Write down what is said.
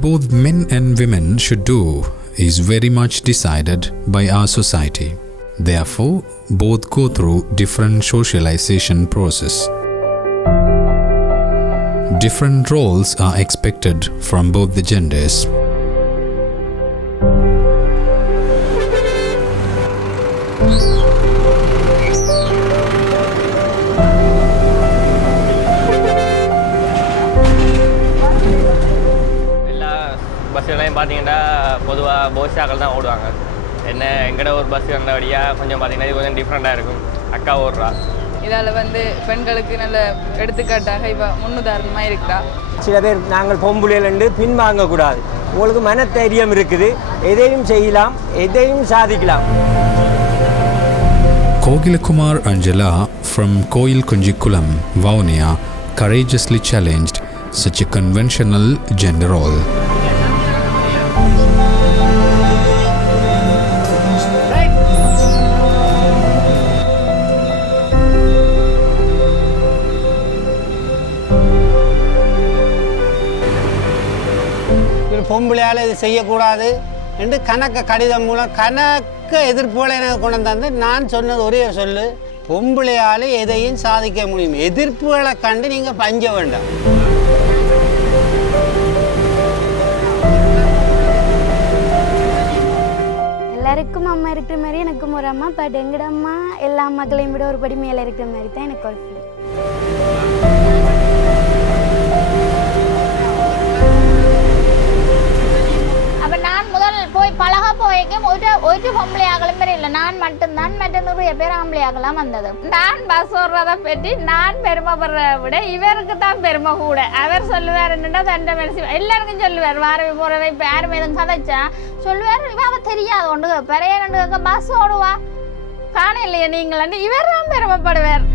What both men and women should do is very much decided by our society. Therefore, both go through different socialization process. Different roles are expected from both the genders. பஸ்ஸுகளையும் பார்த்தீங்கன்னா பொதுவாக போஷாக்கள் தான் ஓடுவாங்க. என்ன எங்கட ஒரு bus வந்தபடியாக கொஞ்சம் பார்த்தீங்கன்னா இது கொஞ்சம் டிஃப்ரெண்ட்டாக இருக்கும். அக்கா ஓடுறா. இதால் பெண்களுக்கு நல்ல எடுத்துக்காட்டாக இப்போ முன்னுதாரணமாக இருக்கிறா. சில பேர் நாங்கள் பொம்புளையிலேருந்து பின்வாங்கக்கூடாது, உங்களுக்கு மனதைரியம் இருக்குது, எதையும் செய்யலாம், எதையும் சாதிக்கலாம். Kogilakumar Angela from Koil Kunjikulam, Vavuniya, courageously challenged such a conventional gender role. பொம்பளையால் இது செய்யக்கூடாது என்று கடிதம் மூலம் எதிர்ப்புகளை எனக்கு கொண்டு வந்து நான் சொன்னது ஒரே சொல்லு, பொம்பளையால் எதையும் சாதிக்க முடியும். எதிர்ப்புகளை கண்டு நீங்கள் பஞ்ச வேண்டாம். எல்லாருக்கும் அம்மா இருக்கிற மாதிரி எனக்கும் ஒரு அம்மா, பட் எங்கட அம்மா எல்லா அம்மாக்களையும் விட ஒரு படி மேலே இருக்கிற மாதிரி தான் எனக்கு ஒரு ஃபீல். ஒரு பொம்பளையாகலும் பேர் இல்லை, நான் மட்டும்தான். மற்ற நிறைய பேர் ஆம்பளையாகலாம் வந்தது. நான் பஸ் ஓடுறதை பற்றி நான் பெருமைப்படுறத விட இவருக்கு தான் பெருமை கூட. அவர் சொல்லுவார் என்னடா தண்டை மனசு எல்லாருக்கும் சொல்லுவார். வாரவை போறவை இப்போ யாரும் எதுவும் கதைச்சா சொல்லுவார், இவங்க தெரியாது ஒன்று பெரிய ரெண்டு பஸ் ஓடுவா காண இல்லையா நீங்களான்னு இவர் தான் பெருமைப்படுவார்.